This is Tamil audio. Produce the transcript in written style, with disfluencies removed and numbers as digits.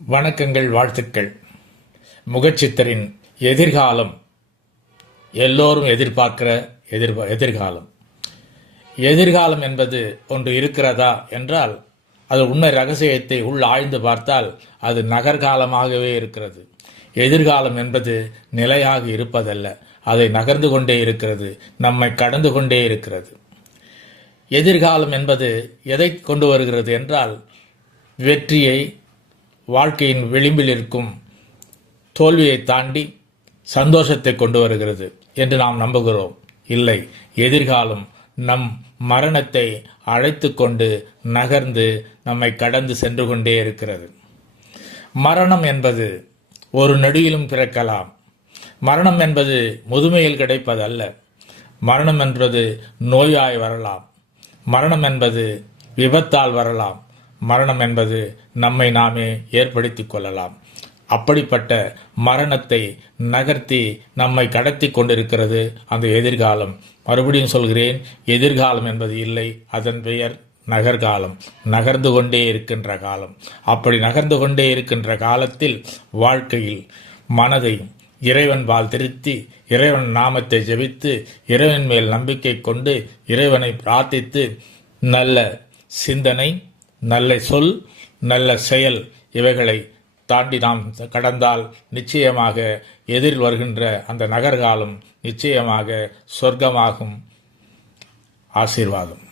வணக்கங்கள், வாழ்த்துக்கள். முகச்சித்தரின் எதிர்காலம் எல்லோரும் எதிர்பார்க்கிற எதிர்காலம். எதிர்காலம் என்பது ஒன்று இருக்கிறதா என்றால் அது உண்மை ரகசியத்தை ஆய்ந்து பார்த்தால் அது நகர்காலமாகவே இருக்கிறது. எதிர்காலம் என்பது நிலையாக இருப்பதல்ல, அதை நகர்ந்து கொண்டே இருக்கிறது, நம்மை கடந்து கொண்டே இருக்கிறது. எதிர்காலம் என்பது எதை கொண்டு வருகிறது என்றால் வெற்றியை, வாழ்க்கையின் விளிம்பில் இருக்கும் தோல்வியை தாண்டி சந்தோஷத்தை கொண்டு வருகிறது என்று நாம் நம்புகிறோம். இல்லை, எதிர்காலம் நம் மரணத்தை அழைத்து கொண்டு நகர்ந்து நம்மை கடந்து சென்று கொண்டே இருக்கிறது. மரணம் என்பது ஒரு நொடியிலும் பிறக்கலாம். மரணம் என்பது முதுமையில் கிடைப்பதல்ல. மரணம் என்பது நோயாய் வரலாம். மரணம் என்பது விபத்தால் வரலாம். மரணம் என்பது நம்மை நாமே ஏற்படுத்தி கொள்ளலாம். அப்படிப்பட்ட மரணத்தை நகர்த்தி நம்மை கடத்தி கொண்டிருக்கிறது அந்த எதிர்காலம். மறுபடியும் சொல்கிறேன், எதிர்காலம் என்பது இல்லை, அதன் பெயர் நகர்காலம். நகர்ந்து கொண்டே இருக்கின்ற காலம். அப்படி நகர்ந்து கொண்டே இருக்கின்ற காலத்தில் வாழ்க்கையில் மனதை இறைவன்பால் திருத்தி, இறைவன் நாமத்தை ஜெபித்து, இறைவன் மேல் நம்பிக்கை கொண்டு, இறைவனை பிரார்த்தித்து, நல்ல சிந்தனை, நல்ல சொல், நல்ல செயல் இவைகளை தாண்டி நாம் கடந்தால் நிச்சயமாக எதிரில் வருகின்ற அந்த நகர்காலம் நிச்சயமாக சொர்க்கமாகும். ஆசீர்வாதம்.